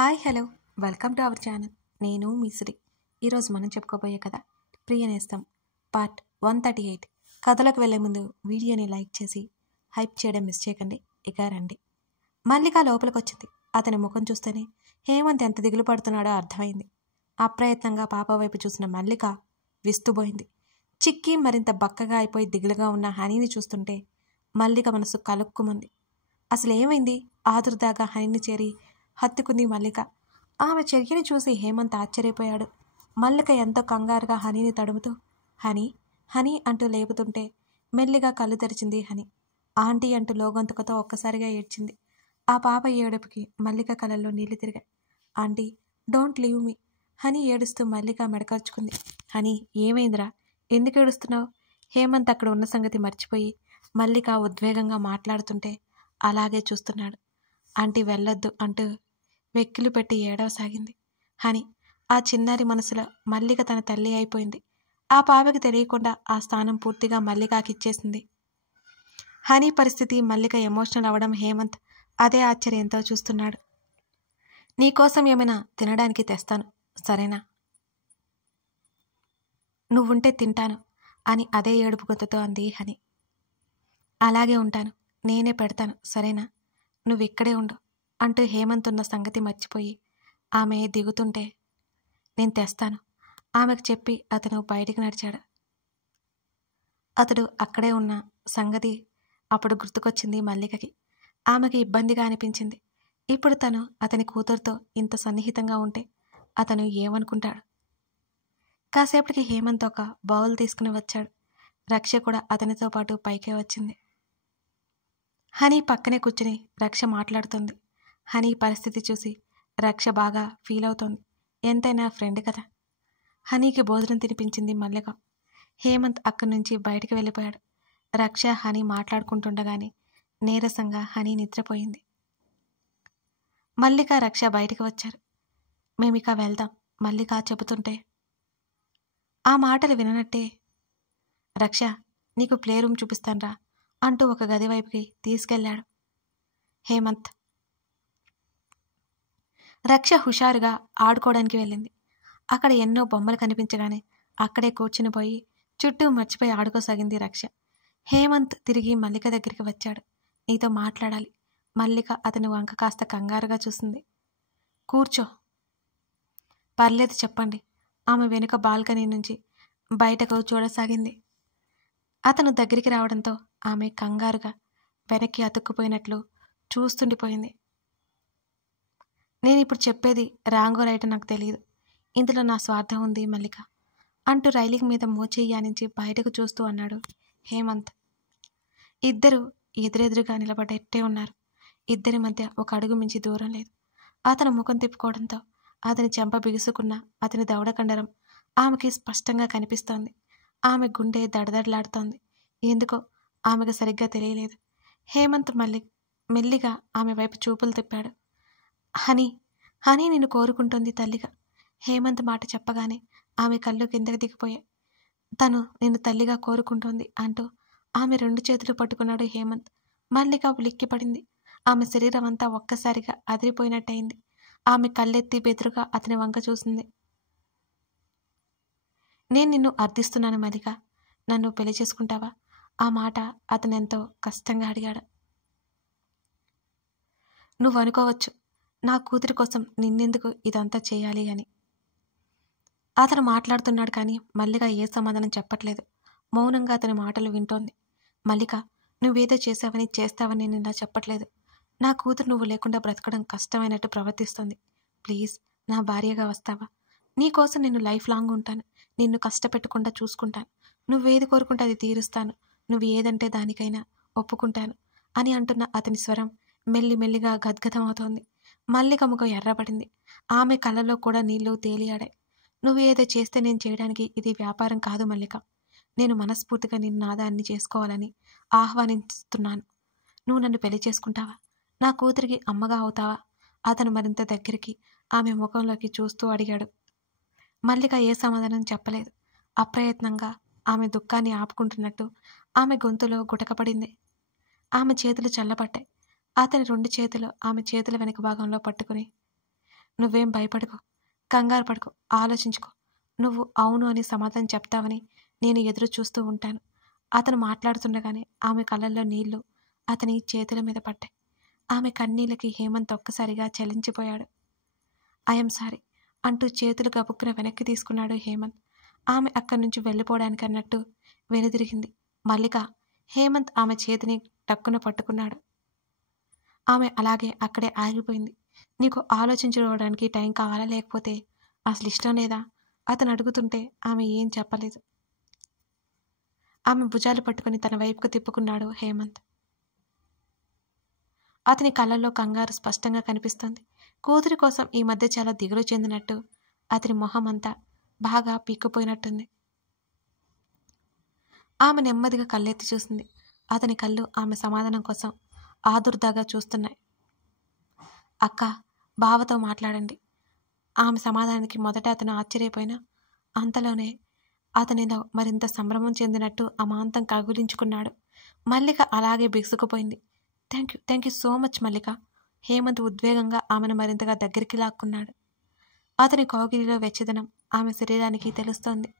Hi hello welcome to our channel. నేను మీసిరి. ఈరోజు మనం చెప్పుకోబోయే కథ ప్రియనేస్తం పార్ట్ 138. కథలోకి వెళ్లే ముందు వీడియోని లైక్ చేసి హైప్ చేయడం మిస్ చేయకండి. ఇక రండి. మల్లిక లోపలికి వచ్చింది. అతని ముఖం చూస్తేనే హేమంత్ ఎంత దిగులు పడుతున్నాడో అర్థమైంది. అప్రయత్నంగా పాప వైపు చూసిన మల్లిక విస్తుబోయింది. చిక్కి మరింత బక్కగా అయిపోయి దిగులుగా ఉన్న హనీని చూస్తుంటే మల్లిక మనసు కలుక్కుమంది. అసలు ఏమైంది? ఆదుర్దాగా హనీని చేరి హత్తుకుంది మల్లిక. ఆమె చర్యని చూసి హేమంత్ ఆశ్చర్యపోయాడు. మల్లిక ఎంతో కంగారుగా హనీని తడుముతూ హనీ హనీ అంటూ లేపుతుంటే మెల్లిగా కళ్ళు తెరిచింది హనీ. ఆంటీ అంటూ లోగొంతుకతో ఒక్కసారిగా ఏడ్చింది. ఆ పాప ఏడుపుకి మల్లిక కళ్ళల్లో నీళ్లు తిరిగాయి. Aunty don't leave me. Honey ఏడుస్తూ మల్లిక మెడకర్చుకుంది. హనీ ఏమైందిరా? ఎందుకు ఏడుస్తున్నావు? హేమంత్ అక్కడ ఉన్న సంగతి మర్చిపోయి మల్లిక ఉద్వేగంగా మాట్లాడుతుంటే అలాగే చూస్తున్నాడు. ఆంటీ వెళ్ళొద్దు అంటూ వెక్కిలు పెట్టి ఏడవసాగింది హనీ. ఆ చిన్నారి మనసులో మల్లిక తన తల్లి అయిపోయింది. ఆ పాపకి తెలియకుండా ఆ స్థానం పూర్తిగా మల్లికకిచ్చేసింది. హనీ పరిస్థితి మల్లిక ఎమోషనల్ అవ్వడం హేమంత్ అదే ఆశ్చర్యంతో చూస్తున్నాడు. నీకోసం ఏమైనా తినడానికి తెస్తాను, సరేనా? నువ్వుంటే తింటాను అని అదే ఏడుపు గొంతుతో అంది హనీ. అలాగే ఉంటాను, నేనే పెడతాను, సరేనా? నువ్విక్కడే ఉండు అంటూ హేమంత్ ఉన్న సంగతి మర్చిపోయి ఆమె దిగుతుంటే నేను తెస్తాను ఆమెకు చెప్పి అతను బయటికి నడిచాడు. అతడు అక్కడే ఉన్న సంగతి అప్పుడు గుర్తుకొచ్చింది మల్లికకి. ఆమెకి ఇబ్బందిగా అనిపించింది. ఇప్పుడు తను అతని కూతురుతో ఇంత సన్నిహితంగా ఉంటే అతను ఏమనుకుంటాడు? కాసేపటికి హేమంత్ ఒక బౌల్ తీసుకుని వచ్చాడు. రక్ష కూడా అతనితో పాటు పైకే వచ్చింది. హనీ పక్కనే కూర్చుని రక్ష మాట్లాడుతుంది. హనీ పరిస్థితి చూసి రక్ష బాగా ఫీల్ అవుతోంది. ఎంతైనా ఫ్రెండ్ కదా. హనీకి భోజనం తినిపించింది మల్లిక. హేమంత్ అక్కడి నుంచి బయటికి వెళ్ళిపోయాడు. రక్ష హనీ మాట్లాడుకుంటుండగానే నీరసంగా హనీ నిద్రపోయింది. మల్లిక రక్ష బయటికి వచ్చారు. మేమిక వెళ్దాం మల్లిక చెబుతుంటే ఆ మాటలు విననట్టే రక్ష నీకు ప్లే రూమ్ చూపిస్తాన్రా అంటూ ఒక గది వైపుకి తీసుకెళ్లాడు హేమంత్. రక్ష హుషారుగా ఆడుకోవడానికి వెళ్ళింది. అక్కడ ఎన్నో బొమ్మలు కనిపించగానే అక్కడే కూర్చుని పోయి చుట్టూ మర్చిపోయి ఆడుకోసాగింది రక్ష. హేమంత్ తిరిగి మల్లిక దగ్గరికి వచ్చాడు. నీతో మాట్లాడాలి. మల్లిక అతని వంక కాస్త కంగారుగా చూసింది. కూర్చో. పర్లేదు చెప్పండి. ఆమె వెనుక బాల్కనీ నుంచి బయటకు చూడసాగింది. అతను దగ్గరికి రావడంతో ఆమె కంగారుగా వెనక్కి అతుక్కుపోయినట్లు చూస్తుండిపోయింది. నేను ఇప్పుడు చెప్పేది రాంగో రైటో నాకు తెలియదు. ఇందులో నా స్వార్థం ఉంది మల్లిక అంటూ రైలింగ్ మీద మోచెయ్యానించి బయటకు చూస్తూ అన్నాడు హేమంత్. ఇద్దరు ఎదురెదురుగా నిలబడేట్టే ఉన్నారు. ఇద్దరి మధ్య ఒక అడుగు మించి దూరం లేదు. అతను ముఖం తిప్పుకోవడంతో అతని చెంప బిగుసుకున్న అతని దవడకండరం ఆమెకి స్పష్టంగా కనిపిస్తోంది. ఆమె గుండె దడదడలాడుతోంది. ఎందుకో ఆమెకు సరిగ్గా తెలియలేదు. హేమంత్ మెల్లిగా ఆమె వైపు చూపులు తిప్పాడు. హనీ హనీ నిన్ను కోరుకుంటోంది తల్లిగా. హేమంత్ మాట చెప్పగానే ఆమె కళ్ళు కిందకి దిగిపోయాయి. తను నిన్ను తల్లిగా కోరుకుంటోంది అంటూ ఆమె 2 చేతులు పట్టుకున్నాడు హేమంత్. మల్లిక ఉలిక్కిపడింది. ఆమె శరీరం అంతా ఒక్కసారిగా అదిరిపోయినట్టయింది. ఆమె కళ్ళెత్తి బెదురుగా అతని వంక చూసింది. నేను నిన్ను అర్థిస్తున్నాను మల్లిక. నన్ను పెళ్లి చేసుకుంటావా? ఆ మాట అతనెంతో కష్టంగా అడిగాడు. నువ్వు అనుకోవచ్చు, నా కూతురి కోసం నిన్నెందుకు ఇదంతా చేయాలి అని. అతను మాట్లాడుతున్నాడు కానీ మల్లిక ఏ సమాధానం చెప్పట్లేదు. మౌనంగా అతని మాటలు వింటోంది. మల్లిక, నువ్వేదో చేసావని చేస్తావని నేను ఇలా చెప్పట్లేదు. నా కూతురు నువ్వు లేకుండా బ్రతకడం కష్టమైనట్టు ప్రవర్తిస్తుంది. ప్లీజ్ నా భార్యగా వస్తావా? నీకోసం నేను లైఫ్ లాంగ్ ఉంటాను. నిన్ను కష్టపెట్టకుండా చూసుకుంటాను. నువ్వేది కోరుకుంటే అది తీరుస్తాను. నువ్వు ఏదంటే దానికైనా ఒప్పుకుంటాను అని అంటున్న అతని స్వరం మెల్లిమెల్లిగా గద్గదమవుతోంది. మల్లిక ముఖం ఎర్రబడింది. ఆమె కళ్ళలో కూడా నీళ్లు తేలియాడాయి. నువ్వు ఏదో చేస్తే నేను చేయడానికి ఇది వ్యాపారం కాదు మల్లిక. నేను మనస్ఫూర్తిగా నిన్ను నాదాన్ని చేసుకోవాలని ఆహ్వానిస్తున్నాను. నువ్వు నన్ను పెళ్లి చేసుకుంటావా? నా కూతురికి అమ్మగా అవుతావా? అతను మరింత దగ్గరికి ఆమె ముఖంలోకి చూస్తూ అడిగాడు. మల్లిక ఏ సమాధానం చెప్పలేదు. అప్రయత్నంగా ఆమె దుఃఖాన్ని ఆపుకుంటున్నట్టు ఆమె గొంతులో గుటకపడింది. ఆమె చేతులు చల్లబడ్డాయి. అతని 2 చేతులు ఆమె చేతుల వెనుక భాగంలో పట్టుకుని నువ్వేం భయపడకు, కంగారు పడకు, ఆలోచించుకో. నువ్వు అవును అని సమాధానం చెప్తావని నేను ఎదురు చూస్తూ ఉంటాను. అతను మాట్లాడుతుండగానే ఆమె కళ్ళల్లో నీళ్లు అతని చేతుల మీద పడ్డాయి. ఆమె కన్నీళ్ళకి హేమంత్ ఒక్కసారిగా చలించిపోయాడు. ఐఎమ్ సారీ అంటూ చేతులు గబుక్కున వెనక్కి తీసుకున్నాడు హేమంత్. ఆమె అక్కడి నుంచి వెళ్ళిపోవడానికి అన్నట్టు వెనుదిరిగింది. మల్లిక హేమంత్ ఆమె చేతిని టక్కున పట్టుకున్నాడు. ఆమె అలాగే అక్కడే ఆగిపోయింది. నీకు ఆలోచించుకోవడానికి టైం కావాలా, లేకపోతే అసలు ఇష్టం లేదా? అతను అడుగుతుంటే ఆమె ఏం చెప్పలేదు. ఆమె భుజాలు పట్టుకుని తన వైపుకు తిప్పుకున్నాడు హేమంత్. అతని కళ్ళల్లో కంగారు స్పష్టంగా కనిపిస్తోంది. కూతురి కోసం ఈ మధ్య చాలా దిగులు చెందినట్టు అతని మొహం అంతా బాగా పీక్కుపోయినట్టుంది. ఆమె నెమ్మదిగా కళ్ళెత్తి చూసింది. అతని కళ్ళు ఆమె సమాధానం కోసం ఆదుర్దాగా చూస్తున్నాయి. అక్క, బావతో మాట్లాడండి. ఆమె సమాధానానికి మొదట అతను ఆశ్చర్యపోయినా అంతలోనే అతనిలో మరింత సంభ్రమం చెందినట్టు అమాంతం కగులించుకున్నాడు. మల్లిక అలాగే బిగుసుకుపోయింది. థ్యాంక్ యూ సో మచ్ మల్లిక. హేమంత్ ఉద్వేగంగా ఆమెను మరింతగా దగ్గరికి లాక్కున్నాడు. అతని కౌగిలిలో వెచ్చదనం ఆమె శరీరానికి తెలుస్తోంది.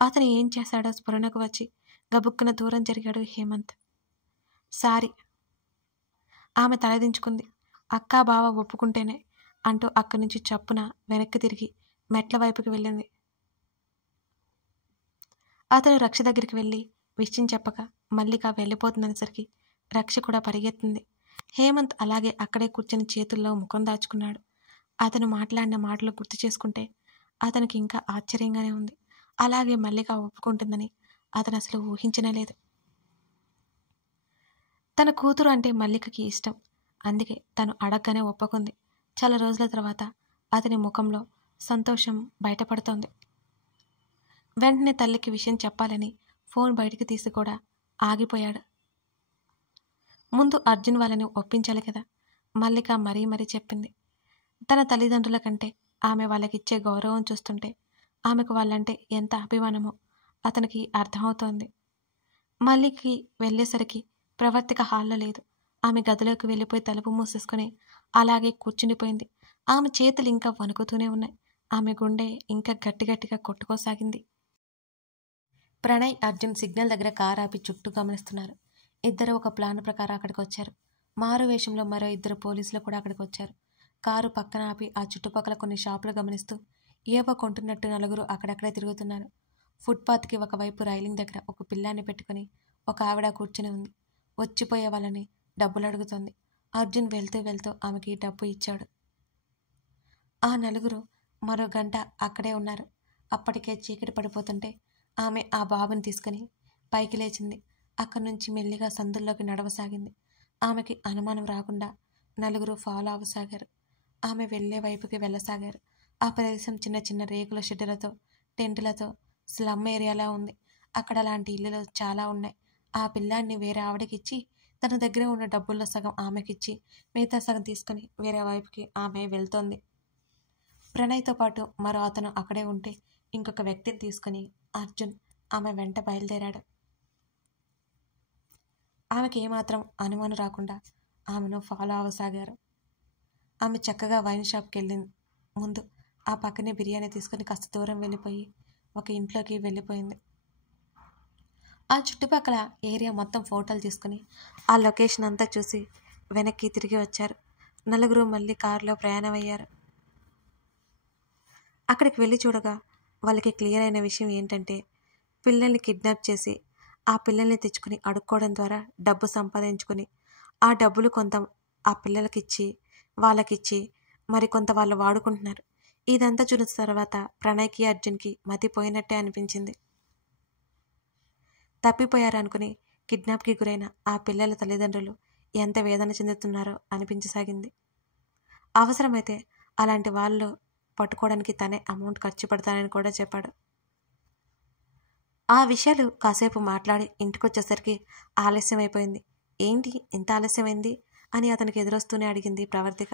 అతను ఏం చేశాడో స్ఫురణకు వచ్చి గబుక్కున దూరం జరిగాడు హేమంత్. సారీ. ఆమె తలదించుకుంది. అక్కా బావ ఒప్పుకుంటేనే అంటూ అక్కడి నుంచి చప్పున వెనక్కి తిరిగి మెట్ల వైపుకి వెళ్ళింది. అతను రక్ష దగ్గరికి వెళ్ళి విషయం చెప్పక మల్లిక వెళ్ళిపోతుందనేసరికి రక్ష కూడా పరిగెత్తింది. హేమంత్ అలాగే అక్కడే కూర్చొని చేతుల్లో ముఖం దాచుకున్నాడు. అతను మాట్లాడిన మాటలు గుర్తు చేసుకుంటే అతనికి ఇంకా ఆశ్చర్యంగానే ఉంది. అలాగే మల్లిక ఒప్పుకుంటుందని అతను అసలు ఊహించనే లేదు. తన కూతురు అంటే మల్లికకి ఇష్టం. అందుకే తను అడగగానే ఒప్పుకుంది. చాలా రోజుల తర్వాత అతని ముఖంలో సంతోషం బయటపడుతోంది. వెంటనే తల్లికి విషయం చెప్పాలని ఫోన్ బయటికి తీసి కూడా ఆగిపోయాడు. ముందు అర్జున్ వాళ్ళని ఒప్పించాలి కదా. మల్లిక మరీ మరీ చెప్పింది. తన తల్లిదండ్రుల కంటే ఆమె వాళ్ళకిచ్చే గౌరవం చూస్తుంటే ఆమెకు వాళ్ళంటే ఎంత అభిమానమో అతనికి అర్థమవుతోంది. మల్లికి వెళ్ళేసరికి ప్రవర్తిక హాల్లో లేదు. ఆమె గదిలోకి వెళ్ళిపోయి తలుపు మూసేసుకుని అలాగే కూర్చుండిపోయింది. ఆమె చేతులు ఇంకా వణుకుతూనే ఉన్నాయి. ఆమె గుండె ఇంకా గట్టిగట్టిగా కొట్టుకోసాగింది. ప్రణయ్, అర్జున్ సిగ్నల్ దగ్గర కారు ఆపి చుట్టూ గమనిస్తున్నారు. ఇద్దరు ఒక ప్లాన్ ప్రకారం అక్కడికి వచ్చారు. మారు వేషంలో మరో ఇద్దరు పోలీసులు కూడా అక్కడికి వచ్చారు. కారు పక్కన ఆపి ఆ చుట్టుపక్కల కొన్ని షాపులు గమనిస్తూ ఏవో కొంటున్నట్టు నలుగురు అక్కడక్కడే తిరుగుతున్నారు. ఫుట్పాత్కి ఒకవైపు రైలింగ్ దగ్గర ఒక పిల్లాన్ని పెట్టుకుని ఒక ఆవిడ కూర్చుని ఉంది. వచ్చిపోయే వాళ్ళని డబ్బులు అడుగుతోంది. అర్జున్ వెళ్తూ వెళ్తూ ఆమెకి డబ్బు ఇచ్చాడు. ఆ నలుగురు మరో గంట అక్కడే ఉన్నారు. అప్పటికే చీకటి పడిపోతుంటే ఆమె ఆ బాబుని తీసుకుని పైకి లేచింది. అక్కడి నుంచి మెల్లిగా సందుల్లోకి నడవసాగింది. ఆమెకి అనుమానం రాకుండా నలుగురు ఫాలో అవ్వసాగారు. ఆమె వెళ్లే వైపుకి వెళ్ళసాగారు. ఆ ప్రదేశం చిన్న చిన్న రేకుల షెడ్డులతో, టెంటులతో స్లమ్ ఏరియాలా ఉంది. అక్కడ అలాంటి ఇల్లులు చాలా ఉన్నాయి. ఆ పిల్లాన్ని వేరే ఆవిడకిచ్చి తన దగ్గర ఉన్న డబ్బుల్లో సగం ఆమెకిచ్చి మిగతా సగం తీసుకుని వేరే వైపుకి ఆమె వెళ్తోంది. ప్రణయ్తో పాటు మరో అతను అక్కడే ఉంటే ఇంకొక వ్యక్తిని తీసుకుని అర్జున్ ఆమె వెంట బయలుదేరాడు. ఆమెకి ఏమాత్రం అనుమానం రాకుండా ఆమెను ఫాలో అవ్వసాగారు. ఆమె చక్కగా వైన్ షాప్కి వెళ్ళింది. ముందు ఆ పక్కనే బిర్యానీ తీసుకుని కాస్త దూరం వెళ్ళిపోయి ఒక ఇంట్లోకి వెళ్ళిపోయింది. ఆ చుట్టుపక్కల ఏరియా మొత్తం ఫోటోలు తీసుకుని ఆ లొకేషన్ అంతా చూసి వెనక్కి తిరిగి వచ్చారు. నలుగురు మళ్ళీ కారులో ప్రయాణమయ్యారు. అక్కడికి వెళ్ళి చూడగా వాళ్ళకి క్లియర్ అయిన విషయం ఏంటంటే పిల్లల్ని కిడ్నాప్ చేసి ఆ పిల్లల్ని తెచ్చుకుని అడుక్కోవడం ద్వారా డబ్బు సంపాదించుకుని ఆ డబ్బులు కొంత ఆ పిల్లలకిచ్చి వాళ్ళకిచ్చి మరికొంత వాళ్ళు వాడుకుంటున్నారు. ఇదంతా చూసిన తర్వాత ప్రణయ్కి, అర్జున్కి మతిపోయినట్టే అనిపించింది. తప్పిపోయారనుకుని కిడ్నాప్కి గురైన ఆ పిల్లల తల్లిదండ్రులు ఎంత వేదన చెందుతున్నారో అనిపించసాగింది. అవసరమైతే అలాంటి వాళ్ళు పట్టుకోవడానికి తనే అమౌంట్ ఖర్చు పెడతానని కూడా చెప్పాడు. ఆ విషయాలు కాసేపు మాట్లాడి ఇంటికొచ్చేసరికి ఆలస్యం అయిపోయింది. ఏంటి ఇంత ఆలస్యమైంది అని అతనికి ఎదురొస్తూనే అడిగింది ప్రవర్తిక.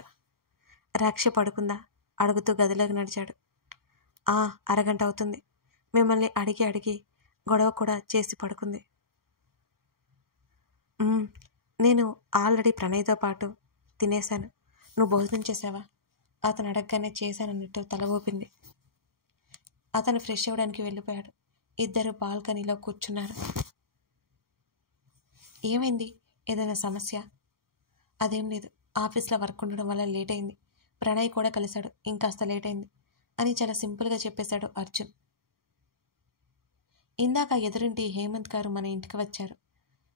రక్ష పడుకుందా అడుగుతూ గదిలోకి నడిచాడు. అరగంట అవుతుంది. మిమ్మల్ని అడిగి అడిగి గొడవ కూడా చేసి పడుకుంది. నేను ఆల్రెడీ ప్రణయ్తో పాటు తినేశాను. నువ్వు భోజనం చేసావా? అతను అడగగానే చేశానన్నట్టు తల ఊపింది. అతను ఫ్రెష్ అవ్వడానికి వెళ్ళిపోయాడు. ఇద్దరు బాల్కనీలో కూర్చున్నారు. ఏమైంది? ఏదైనా సమస్య? అదేం లేదు, ఆఫీస్లో వర్క్ ఉండడం వల్ల లేట్ అయింది. ప్రణయ్ కూడా కలిశాడు, ఇంకాస్త లేట్ అయింది అని చాలా సింపుల్గా చెప్పేశాడు అర్జున్. ఇందాక ఎదురింటి హేమంత్ గారు మన ఇంటికి వచ్చారు.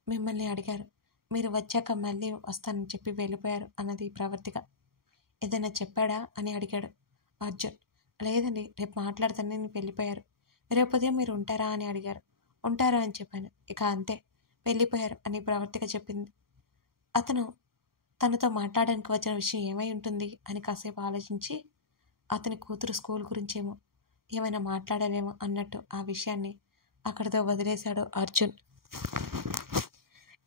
మిమ్మల్ని అడిగారు. మీరు వచ్చాక మళ్ళీ వస్తానని చెప్పి వెళ్ళిపోయారు అన్నది ప్రవర్తిక. ఏదైనా చెప్పాడా అని అడిగాడు అర్జున్. లేదండి, రేపు మాట్లాడతానని వెళ్ళిపోయారు. రేపు ఉదయం మీరు ఉంటారా అని అడిగారు. ఉంటారా అని చెప్పాను. ఇక అంతే, వెళ్ళిపోయారు అని ప్రవర్తిక చెప్పింది. అతను తనతో మాట్లాడడానికి వచ్చిన విషయం ఏమై ఉంటుంది అని కాసేపు ఆలోచించి అతని కూతురు స్కూల్ గురించేమో ఏమైనా మాట్లాడాలేమో అన్నట్టు ఆ విషయాన్ని అక్కడితో వదిలేశాడు అర్జున్.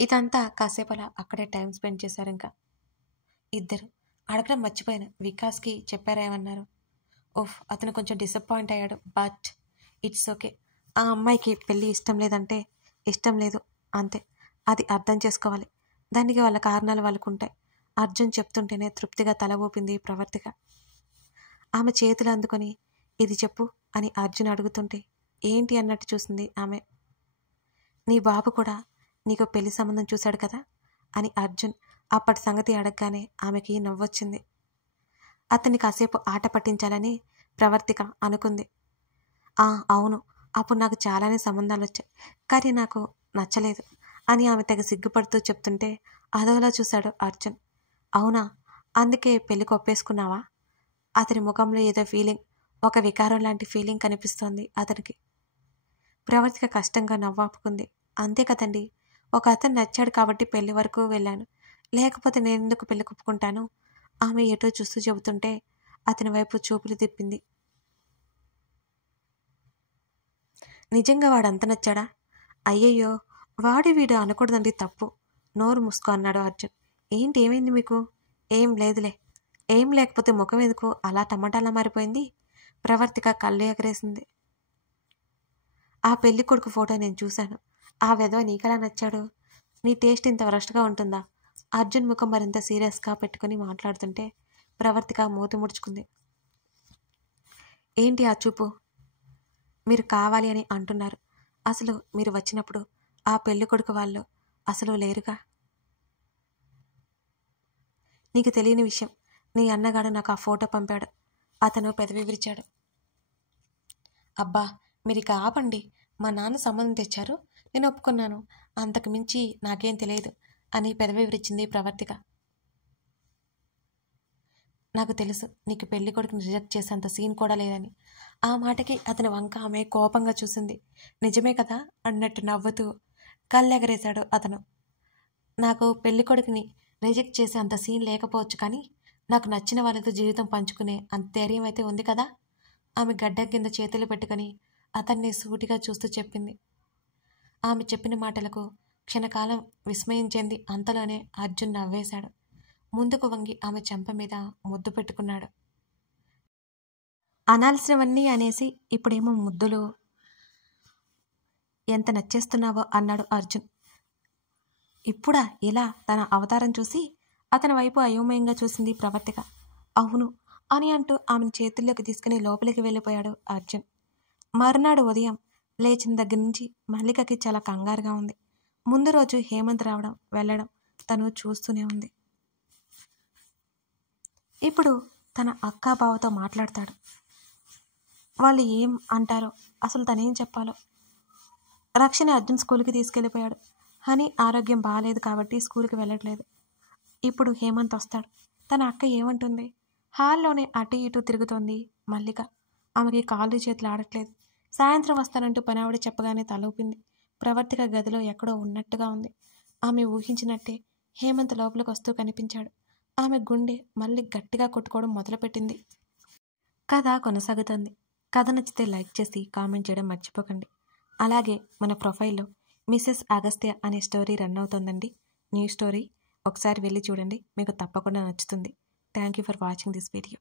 ఇదంతా కాసేపు అలా అక్కడే టైం స్పెండ్ చేశారు. ఇంకా ఇద్దరు అడగడం మర్చిపోయాను, వికాస్కి చెప్పారా ఏమన్నారు? అతను కొంచెం డిసప్పాయింట్ అయ్యాడు, బట్ ఇట్స్ ఓకే. ఆ అమ్మాయికి పెళ్ళి ఇష్టం లేదంటే ఇష్టం లేదు, అంతే. అది అర్థం చేసుకోవాలి. దానికి వాళ్ళ కారణాలు వాళ్ళకు ఉంటాయి. అర్జున్ చెప్తుంటేనే తృప్తిగా తల ఊపింది ప్రవర్తిక. ఆమె చేతులు అందుకొని ఇది చెప్పు అని అర్జున్ అడుగుతుంటే ఏంటి అన్నట్టు చూసింది ఆమె. నీ బాబు కూడా నీకు పెళ్లి సంబంధం చూశాడు కదా అని అర్జున్ అప్పటి సంగతి అడగగానే ఆమెకి నవ్వొచ్చింది. అతన్ని కాసేపు ఆట పట్టించాలని ప్రవర్తిక అనుకుంది. అవును, అప్పుడు నాకు చాలానే సంబంధాలు వచ్చాయి, కానీ నాకు నచ్చలేదు అని ఆమె తెగ సిగ్గుపడుతూ చెప్తుంటే అదోలా చూశాడు అర్జున్. అవునా, అందుకే పెళ్ళికి ఒప్పేసుకున్నావా? అతని ముఖంలో ఏదో ఫీలింగ్, ఒక వికారం లాంటి ఫీలింగ్ కనిపిస్తోంది అతనికి. ప్రవర్తిక కష్టంగా నవ్వాపుకుంది. అంతే కదండి, ఒక అతను నచ్చాడు కాబట్టి పెళ్లి వరకు వెళ్ళాను, లేకపోతే నేనెందుకు పెళ్లి ఒప్పుకుంటాను? ఆమె ఏటో చూస్తూ చెబుతుంటే అతని వైపు చూపులు తిప్పింది. నిజంగా వాడంత నచ్చాడా? అయ్యయ్యో, వాడి వీడు అనకూడదండి, తప్పు. నోరు మూసుకో అన్నాడు అర్జున్. ఏమైంది మీకు? ఏం లేదులే. ఏం లేకపోతే ముఖం ఎందుకు అలా టమాటాలా మారిపోయింది? ప్రవర్తిక కళ్ళు ఎగరేసింది. ఆ పెళ్లి కొడుకు ఫోటో నేను చూశాను. ఆ వెధవ నీకలా నచ్చాడు? నీ టేస్ట్ ఇంత వరస్ట్గా ఉంటుందా? అర్జున్ ముఖం మరింత సీరియస్గా పెట్టుకుని మాట్లాడుతుంటే ప్రవర్తిక మూతి ముడుచుకుంది. ఏంటి ఆ చూపు? మీరు కావాలి అని అంటున్నారు. అసలు మీరు వచ్చినప్పుడు ఆ పెళ్లి కొడుకు వాళ్ళు అసలు లేరుగా. నీకు తెలియని విషయం, నీ అన్నగాడు నాకు ఆ ఫోటో పంపాడు. అతను పెదవి విరిచాడు. అబ్బా, మీరు ఇక ఆపండి. మా నాన్న సంబంధం తెచ్చారు, నేను ఒప్పుకున్నాను, అంతకు మించి నాకేం తెలియదు అని పెదవి విరిచింది ప్రవర్తిక. నాకు తెలుసు, నీకు పెళ్లి కొడుకుని రిజెక్ట్ చేసేంత సీన్ కూడా లేదని. ఆ మాటకి అతని వంక ఆమె కోపంగా చూసింది. నిజమే కదా అన్నట్టు నవ్వుతూ కళ్ళెగరేశాడు అతను. నాకు పెళ్లి కొడుకుని రిజెక్ట్ చేసే అంత సీన్ లేకపోవచ్చు, కానీ నాకు నచ్చిన వాళ్ళతో జీవితం పంచుకునే అంత ధైర్యం అయితే ఉంది కదా. ఆమె గడ్డ కింద చేతులు పెట్టుకుని అతన్ని సూటిగా చూస్తూ చెప్పింది. ఆమె చెప్పిన మాటలకు క్షణకాలం విస్మయం చెంది అంతలోనే అర్జున్ నవ్వేశాడు. ముందుకు వంగి ఆమె చెంప మీద ముద్దు పెట్టుకున్నాడు. అనాల్సినవన్నీ అనేసి ఇప్పుడేమో ముద్దులు, ఎంత నచ్చేస్తున్నావో అన్నాడు అర్జున్. ఇప్పుడా? ఇలా తన అవతారం చూసి అతని వైపు అయోమయంగా చూసింది ప్రవర్తిక. అవును అని అంటూ ఆమెను చేతుల్లోకి తీసుకుని లోపలికి వెళ్ళిపోయాడు అర్జున్. మరునాడు ఉదయం లేచిన దగ్గర నుంచి మల్లికకి చాలా కంగారుగా ఉంది. ముందు రోజు హేమంత్ రావడం వెళ్ళడం తను చూస్తూనే ఉంది. ఇప్పుడు తన అక్కా బావతో మాట్లాడతాడు. వాళ్ళు ఏం అంటారో, అసలు తనేం చెప్పాలో. రక్షణ అర్జున్ స్కూల్కి తీసుకెళ్ళిపోయాడు. హనీ ఆరోగ్యం బాగాలేదు కాబట్టి స్కూల్కి వెళ్ళట్లేదు. ఇప్పుడు హేమంత్ వస్తాడు. తన అక్క ఏమంటుంది? హాల్లోనే అటు ఇటు తిరుగుతోంది మల్లిక. ఆమెకి కాళ్ళు చేతులు ఆడట్లేదు. సాయంత్రం వస్తానంటూ పనావిడ చెప్పగానే తలూపింది. ప్రవర్తిక గదిలో ఎక్కడో ఉన్నట్టుగా ఉంది. ఆమె ఊహించినట్టే హేమంత్ లోపలికి వస్తూ కనిపించాడు. ఆమె గుండె మళ్ళీ గట్టిగా కొట్టుకోవడం మొదలుపెట్టింది. కథ కొనసాగుతుంది. కథ నచ్చితే లైక్ చేసి కామెంట్ చేయడం మర్చిపోకండి. అలాగే మన ప్రొఫైల్లో మిసెస్ అగస్త్య అనే స్టోరీ రన్ అవుతోందండి. New story. ఒకసారి వెళ్ళి చూడండి, మీకు తప్పకుండా నచ్చుతుంది. Thank you for watching this video.